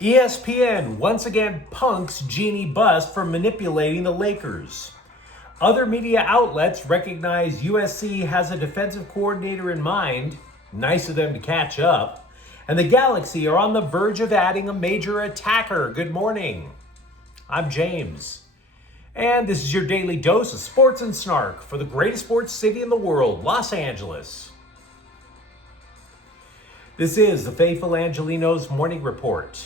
ESPN once again punks Jeanie Buss for manipulating the Lakers. Other media outlets recognize USC has a defensive coordinator in mind. Nice of them to catch up. And the Galaxy are on the verge of adding a major attacker. Good morning. I'm James. And this is your daily dose of sports and snark for the greatest sports city in the world, Los Angeles. This is the faithful Angelenos Morning Report.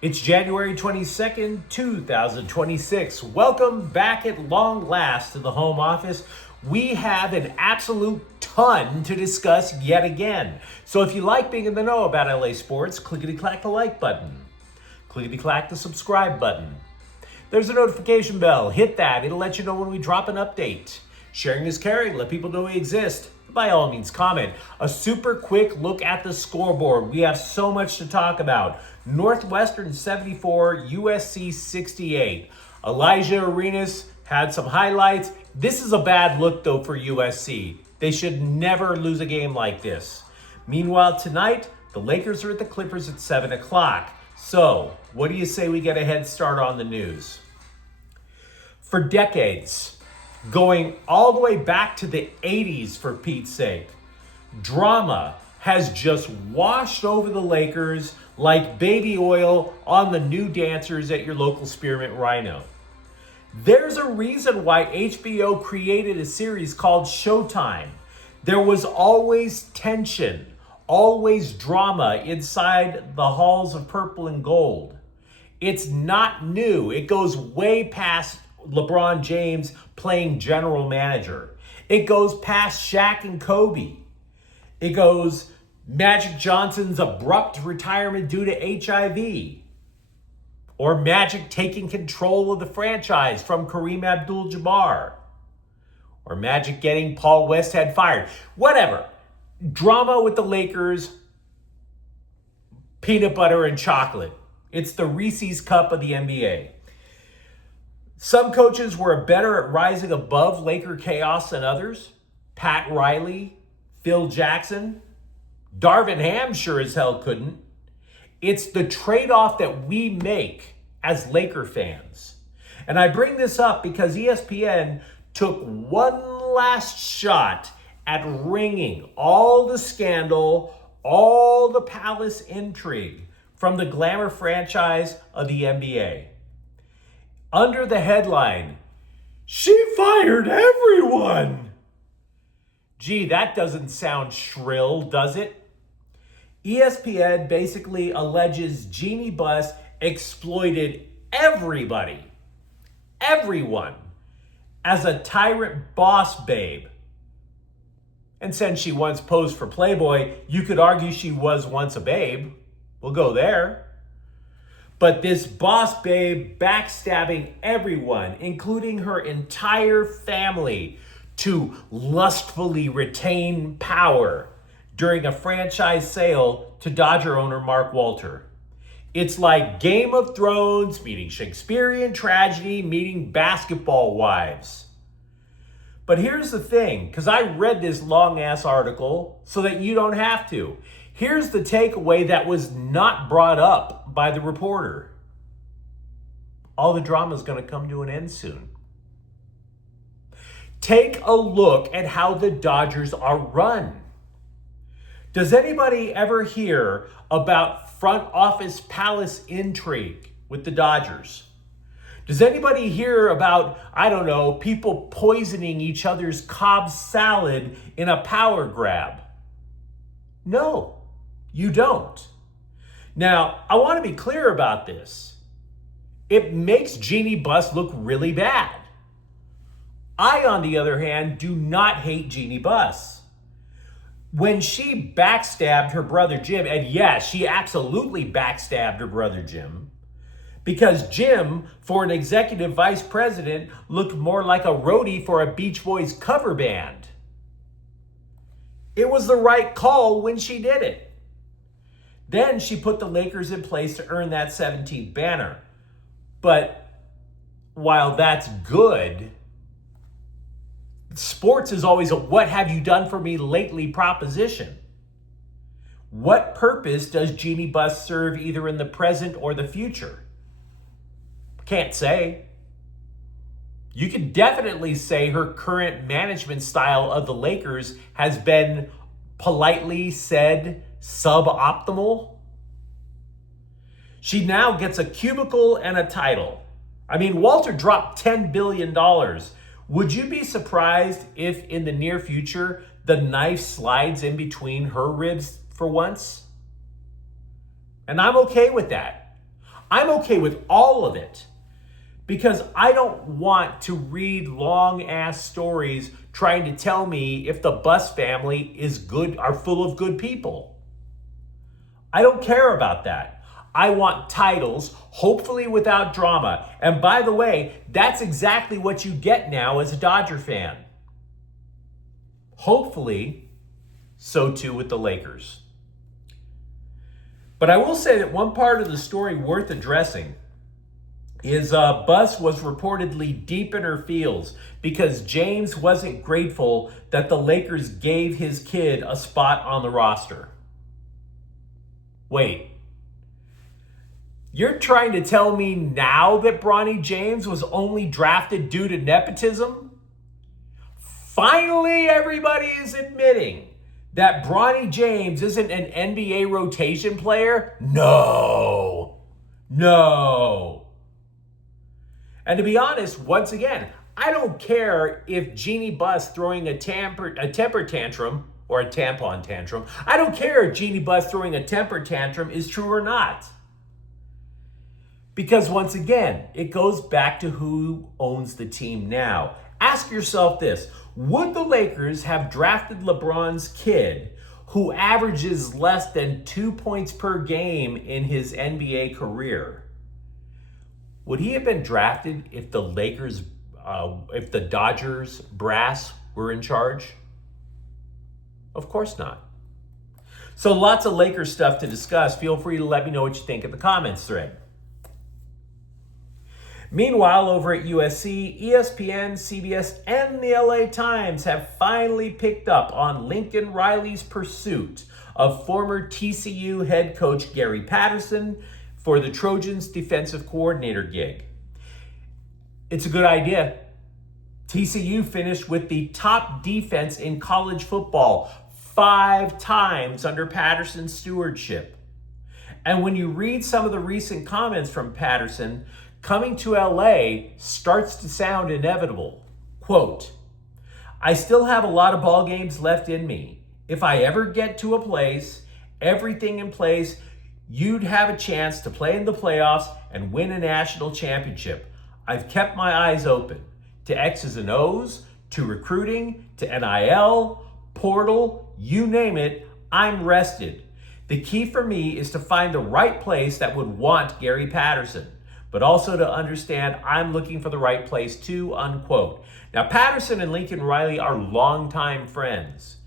It's January 22nd, 2026. Welcome back at long last to the home office. We have an absolute ton to discuss yet again. So if you like being in the know about LA sports, clickety-clack the like button. Clickety-clack the subscribe button. There's a notification bell. Hit that. It'll let you know when we drop an update. Sharing is caring. Let people know we exist. By all means, comment. A super quick look at the scoreboard. We have so much to talk about. Northwestern 74, USC 68. Elijah Arenas had some highlights. This is a bad look, though, for USC. They should never lose a game like this. Meanwhile, tonight, the Lakers are at the Clippers at 7 o'clock. So, what do you say we get a head start on the news? For decades, going all the way back to the 80s, for Pete's sake, drama has just washed over the Lakers like baby oil on the new dancers at your local Spearmint Rhino. There's a reason why HBO created a series called Showtime. There was always tension, always drama inside the halls of purple and gold. It's not new. It goes way past LeBron James playing general manager. It goes past Shaq and Kobe. It goes Magic Johnson's abrupt retirement due to HIV. Or Magic taking control of the franchise from Kareem Abdul-Jabbar. Or Magic getting Paul Westhead fired. Whatever. Drama with the Lakers, peanut butter and chocolate. It's the Reese's Cup of the NBA. Some coaches were better at rising above Laker chaos than others. Pat Riley, Phil Jackson, Darvin Ham sure as hell couldn't. It's the trade-off that we make as Laker fans. And I bring this up because ESPN took one last shot at wringing all the scandal, all the palace intrigue from the glamour franchise of the NBA. Under the headline, "She fired everyone." Gee, that doesn't sound shrill, does it? ESPN basically alleges Jeanie Buss exploited everybody, everyone, as a tyrant boss babe. And since she once posed for Playboy, you could argue she was once a babe. We'll go there. But this boss babe backstabbing everyone, including her entire family, to lustfully retain power during a franchise sale to Dodger owner Mark Walter. It's like Game of Thrones meeting Shakespearean tragedy meeting basketball wives. But here's the thing, because I read this long-ass article so that you don't have to. Here's the takeaway that was not brought up by the reporter. All the drama is going to come to an end soon. Take a look at how the Dodgers are run. Does anybody ever hear about front office palace intrigue with the Dodgers? Does anybody hear about, I don't know, people poisoning each other's Cobb salad in a power grab? No, you don't. Now, I want to be clear about this. It makes Jeanie Buss look really bad. I, on the other hand, do not hate Jeanie Buss. When she backstabbed her brother Jim, and yes, she absolutely backstabbed her brother Jim, because Jim, for an executive vice president, looked more like a roadie for a Beach Boys cover band. It was the right call when she did it. Then she put the Lakers in place to earn that 17th banner. But while that's good, sports is always a "what have you done for me lately" proposition. What purpose does Jeanie Buss serve either in the present or the future? Can't say. You can definitely say her current management style of the Lakers has been, politely said, suboptimal. She now gets a cubicle and a title. I mean, Walter dropped $10 billion. Would you be surprised if in the near future the knife slides in between her ribs for once? And I'm okay with that. I'm okay with all of it. Because I don't want to read long-ass stories trying to tell me if the Buss family is good, are full of good people. I don't care about that. I want titles, hopefully without drama. And by the way, that's exactly what you get now as a Dodger fan. Hopefully, so too with the Lakers. But I will say that one part of the story worth addressing is Buss was reportedly deep in her feels because James wasn't grateful that the Lakers gave his kid a spot on the roster. Wait, you're trying to tell me now that Bronny James was only drafted due to nepotism? Finally, everybody is admitting that Bronny James isn't an NBA rotation player? No. And to be honest, once again, I don't care if Jeanie Buss throwing a temper tantrum or a tampon tantrum. I don't care if Jeanie Buss throwing a temper tantrum is true or not. Because once again, it goes back to who owns the team now. Ask yourself this: would the Lakers have drafted LeBron's kid, who averages less than 2 points per game in his NBA career? Would he have been drafted if the Lakers, if the Dodgers brass were in charge? Of course not. So lots of Lakers stuff to discuss. Feel free to let me know what you think in the comments thread. Meanwhile, over at USC, ESPN, CBS, and the LA Times have finally picked up on Lincoln Riley's pursuit of former TCU head coach Gary Patterson for the Trojans defensive coordinator gig. It's a good idea. TCU finished with the top defense in college football 5 times under Patterson's stewardship. And when you read some of the recent comments from Patterson, coming to LA starts to sound inevitable. Quote, "I still have a lot of ball games left in me. If I ever get to a place, everything in place, you'd have a chance to play in the playoffs and win a national championship. I've kept my eyes open to X's and O's, to recruiting, to NIL, portal, you name it, I'm rested. The key for me is to find the right place that would want Gary Patterson, but also to understand I'm looking for the right place too," unquote. Now, Patterson and Lincoln Riley are longtime friends.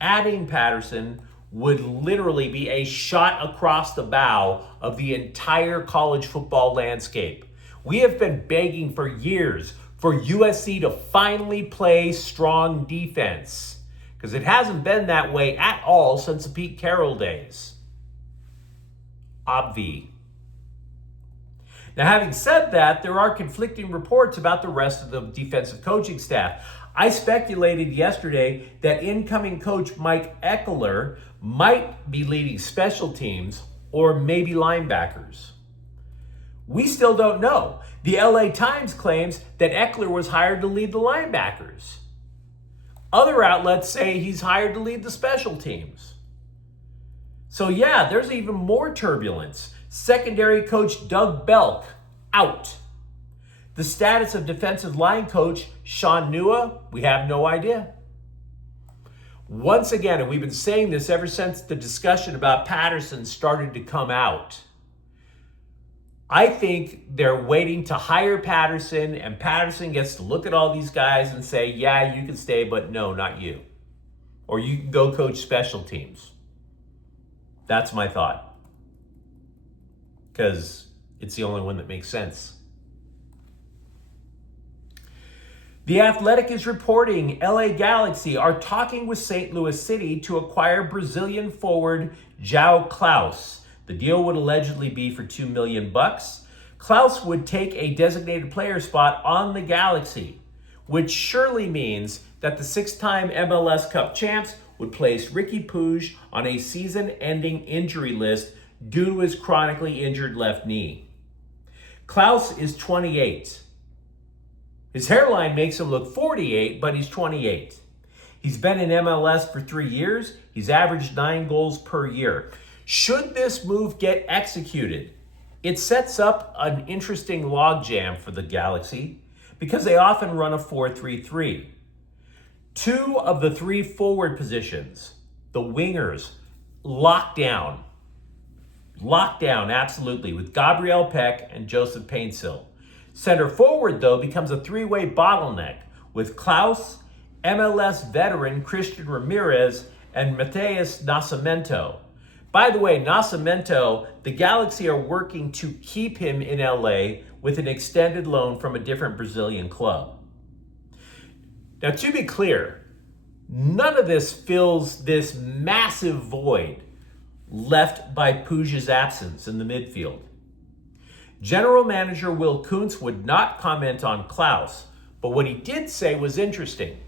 Adding Patterson would literally be a shot across the bow of the entire college football landscape. We have been begging for years for USC to finally play strong defense, because it hasn't been that way at all since the Pete Carroll days. Obvi. Now, having said that, there are conflicting reports about the rest of the defensive coaching staff. I speculated yesterday that incoming coach Mike Eckler might be leading special teams or maybe linebackers. We still don't know. The LA Times claims that Eckler was hired to lead the linebackers. Other outlets say he's hired to lead the special teams. So yeah, there's even more turbulence. Secondary coach Doug Belk, out. The status of defensive line coach Sean Nua, we have no idea. Once again, and we've been saying this ever since the discussion about Patterson started to come out, I think they're waiting to hire Patterson, and Patterson gets to look at all these guys and say, yeah, you can stay, but no, not you. Or you can go coach special teams. That's my thought. Because it's the only one that makes sense. The Athletic is reporting LA Galaxy are talking with St. Louis City to acquire Brazilian forward João Klaus. The deal would allegedly be for $2 million. Klaus would take a designated player spot on the Galaxy, which surely means that the six-time MLS Cup champs would place Riqui Puig on a season-ending injury list due to his chronically injured left knee. Klaus is 28. His hairline makes him look 48, but he's 28. He's been in MLS for 3 years. He's averaged 9 goals per year. Should this move get executed, it sets up an interesting logjam for the Galaxy because they often run a 4-3-3. 2 of the 3 forward positions, the wingers, locked down. Locked down, absolutely, with Gabriel Peck and Joseph Painsil. Center forward, though, becomes a 3-way bottleneck with Klaus, MLS veteran Christian Ramirez, and Matheus Nascimento. By the way, Nascimento, the Galaxy are working to keep him in LA with an extended loan from a different Brazilian club. Now, to be clear, none of this fills this massive void left by Puig's absence in the midfield. General Manager Will Kuntz would not comment on Klaus, but what he did say was interesting.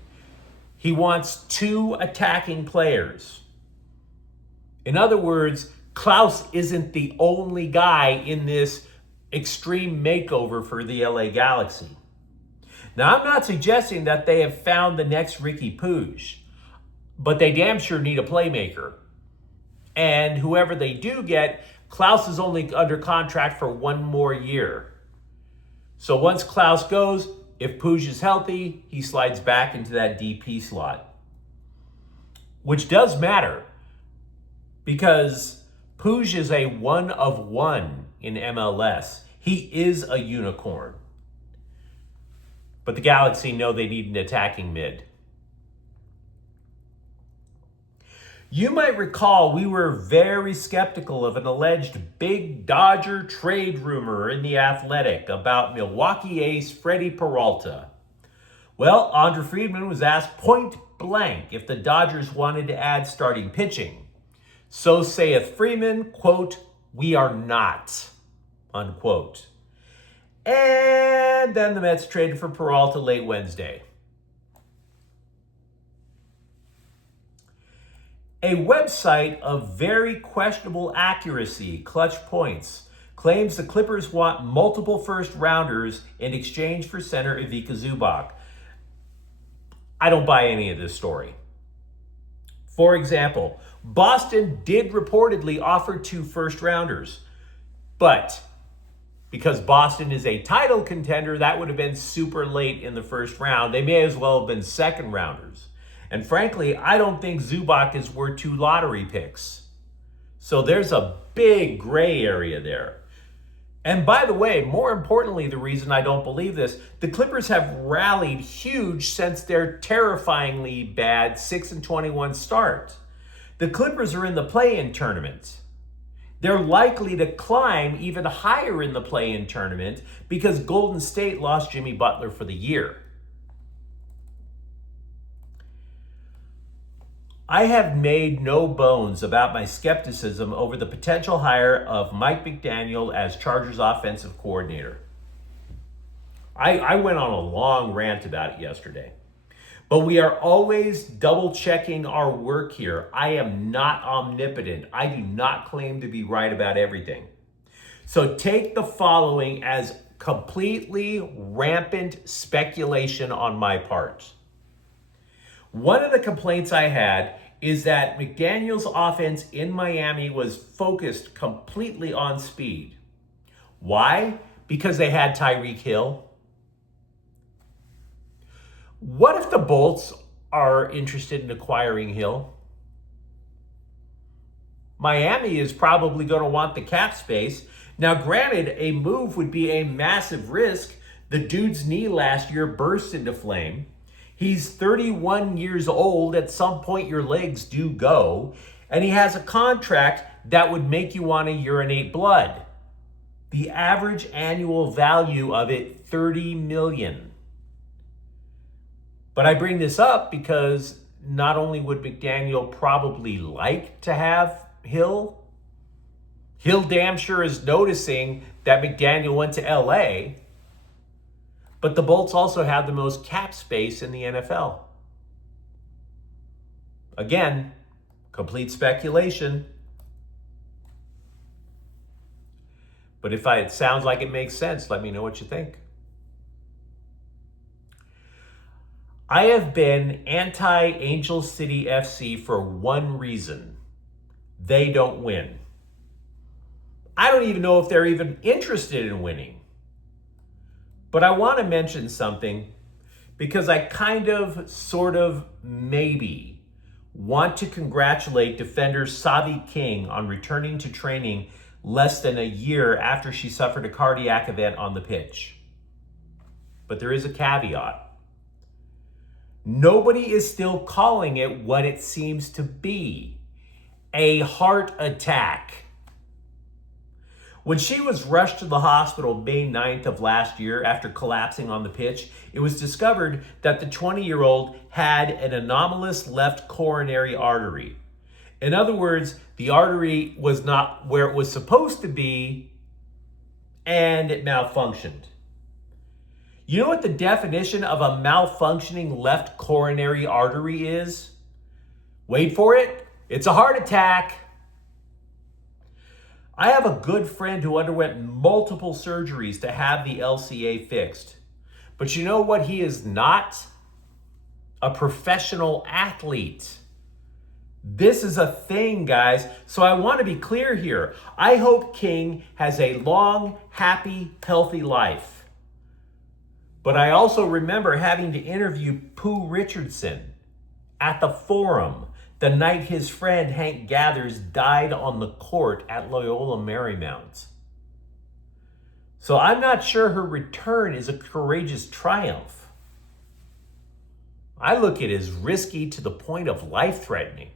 He wants 2 attacking players. In other words, Klaus isn't the only guy in this extreme makeover for the LA Galaxy. Now, I'm not suggesting that they have found the next Riqui Puig, but they damn sure need a playmaker. And whoever they do get, Klaus is only under contract for 1 more year. So once Klaus goes, if Puig is healthy, he slides back into that DP slot. Which does matter because Puig is a 1 of 1 in MLS. He is a unicorn. But the Galaxy know they need an attacking mid. You might recall we were very skeptical of an alleged big Dodger trade rumor in The Athletic about Milwaukee ace Freddie Peralta. Well, Andre Friedman was asked point blank if the Dodgers wanted to add starting pitching. So saith Freeman, quote, "We are not," unquote. And then the Mets traded for Peralta late Wednesday. A website of very questionable accuracy, Clutch Points, claims the Clippers want multiple first-rounders in exchange for center Ivica Zubac. I don't buy any of this story. For example, Boston did reportedly offer 2 first-rounders, but because Boston is a title contender, that would have been super late in the first round. They may as well have been second-rounders. And frankly, I don't think Zubac is worth 2 lottery picks. So there's a big gray area there. And by the way, more importantly, the reason I don't believe this, the Clippers have rallied huge since their terrifyingly bad 6-21 start. The Clippers are in the play-in tournament. They're likely to climb even higher in the play-in tournament because Golden State lost Jimmy Butler for the year. I have made no bones about my skepticism over the potential hire of Mike McDaniel as Chargers offensive coordinator. I went on a long rant about it yesterday. But we are always double checking our work here. I am not omnipotent. I do not claim to be right about everything. So take the following as completely rampant speculation on my part. One of the complaints I had is that McDaniel's offense in Miami was focused completely on speed. Why? Because they had Tyreek Hill. What if the Bolts are interested in acquiring Hill? Miami is probably going to want the cap space. Now, granted, a move would be a massive risk. The dude's knee last year burst into flame. He's 31 years old. At some point, your legs do go. And he has a contract that would make you want to urinate blood. The average annual value of it, $30 million. But I bring this up because not only would McDaniel probably like to have Hill damn sure is noticing that McDaniel went to LA, but the Bolts also have the most cap space in the NFL. Again, complete speculation. But if it sounds like it makes sense, let me know what you think. I have been anti-Angel City FC for one reason. They don't win. I don't even know if they're even interested in winning. But I want to mention something because I sort of, maybe want to congratulate defender Savi King on returning to training less than a year after she suffered a cardiac event on the pitch. But there is a caveat. Nobody is still calling it what it seems to be, a heart attack. When she was rushed to the hospital May 9th of last year after collapsing on the pitch, it was discovered that the 20-year-old had an anomalous left coronary artery. In other words, the artery was not where it was supposed to be, and it malfunctioned. You know what the definition of a malfunctioning left coronary artery is? Wait for it. It's a heart attack. I have a good friend who underwent multiple surgeries to have the LCA fixed. But you know what he is not? A professional athlete. This is a thing, guys. So I want to be clear here. I hope King has a long, happy, healthy life. But I also remember having to interview Pooh Richardson at the Forum the night his friend Hank Gathers died on the court at Loyola Marymount. So I'm not sure her return is a courageous triumph. I look at it as risky to the point of life-threatening.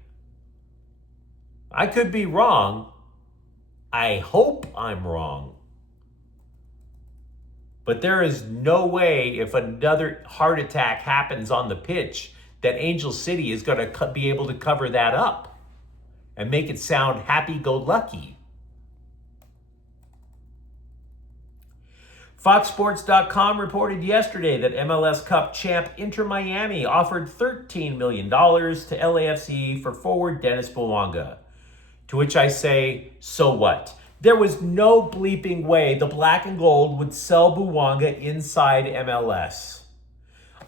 I could be wrong. I hope I'm wrong. But there is no way if another heart attack happens on the pitch that Angel City is going to be able to cover that up and make it sound happy-go-lucky. FoxSports.com reported yesterday that MLS Cup champ Inter Miami offered $13 million to LAFC for forward Dennis Bouanga. To which I say, so what? There was no bleeping way the black and gold would sell Bouanga inside MLS.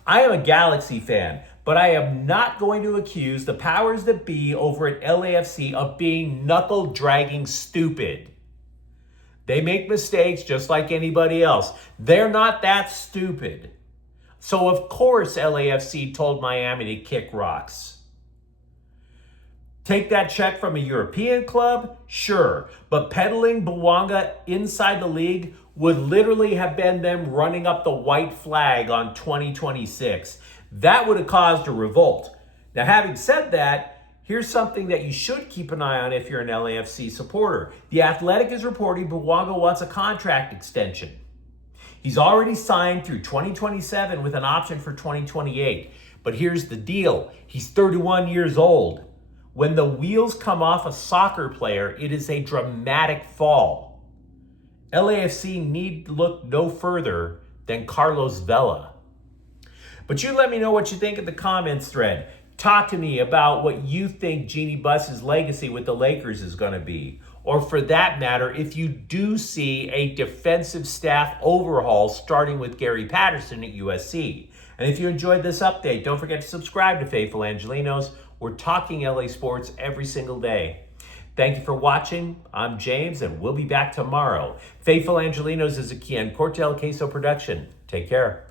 I am a Galaxy fan, but I am not going to accuse the powers that be over at LAFC of being knuckle-dragging stupid. They make mistakes just like anybody else. They're not that stupid. So of course LAFC told Miami to kick rocks. Take that check from a European club? Sure. But peddling Bouanga inside the league would literally have been them running up the white flag on 2026. That would have caused a revolt. Now, having said that, here's something that you should keep an eye on if you're an LAFC supporter. The Athletic is reporting Bouanga wants a contract extension. He's already signed through 2027 with an option for 2028. But here's the deal. He's 31 years old. When the wheels come off a soccer player, it is a dramatic fall. LAFC need look no further than Carlos Vela. But you let me know what you think in the comments thread. Talk to me about what you think Jeanie Buss's legacy with the Lakers is going to be. Or for that matter, if you do see a defensive staff overhaul starting with Gary Patterson at USC. And if you enjoyed this update, don't forget to subscribe to Faithful Angelenos. We're talking LA sports every single day. Thank you for watching. I'm James, and we'll be back tomorrow. Faithful Angelenos is a Kian Cortel Queso production. Take care.